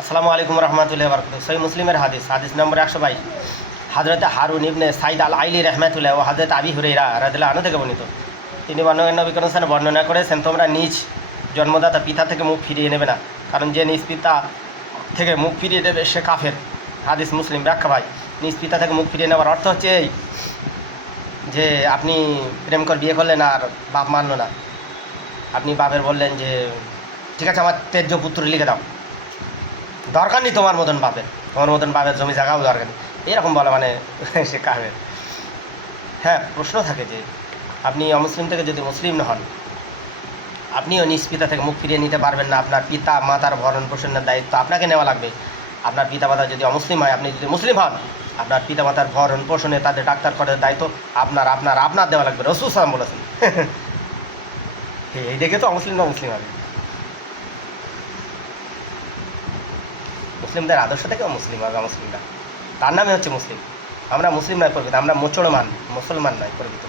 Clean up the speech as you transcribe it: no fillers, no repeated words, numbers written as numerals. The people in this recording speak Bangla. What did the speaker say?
আসসালামু আলাইকুম রহমতুল্লাহ বরকাতুহু। সহিহ মুসলিমের হাদিস নম্বর 122, হযরত হারুন ইবনে সাইদ আল আইলি রাহমাতুল্লাহ ও হযরত আবি হুরায়রা রাদিয়াল্লাহু আনহু থেকে বর্ণিত। তিনি নবী করিম সাল্লাল্লাহু বর্ণনা করেছেন, তোমরা নিজ জন্মদাতা পিতা থেকে মুখ ফিরিয়ে নেবে না, কারণ যে নিজ পিতা থেকে মুখ ফিরিয়ে দেবে সে কাফের। হাদিস মুসলিম। ব্যাখ্যা ভাই, নিজ পিতা থেকে মুখ ফিরিয়ে নেওয়ার অর্থ হচ্ছে এই যে আপনি প্রেম করে বিয়ে করলেন আর বাপ মানল না। আপনি বাপের বললেন যে ঠিক আছে আমার তেজ্য পুত্র লিখে দাও, দরকার নেই তোমার মতন বাপের জমি জায়গাও দরকার নেই, এরকম বলা মানে সে কাফের। হ্যাঁ, প্রশ্ন থাকে যে আপনি অমুসলিম থেকে যদি মুসলিম না হন, আপনিও নিজ পিতা থেকে মুখ ফিরিয়ে নিতে পারবেন না। আপনার পিতা মাতার ভরণ পোষণের দায়িত্ব আপনাকে নেওয়া লাগবে। আপনার পিতা মাতা যদি অমুসলিম হয়, আপনি যদি মুসলিম হন, আপনার পিতা মাতার ভরণ পোষণে তাদের ডাক্তার করার দায়িত্ব আপনার দেওয়া লাগবে। রাসূল সাল্লাল্লাহু আলাইহি ওয়াসাল্লাম বলেছেন। এই দেখে তো অমুসলিম না মুসলিম হবে। মুসলিমদের আদর্শ থেকে মুসলিম হবে মুসলিমরা, তার নামে হচ্ছে মুসলিম। আমরা মুসলিম নয় প্রকৃত, আমরা মুসলমান নয় প্রকৃত।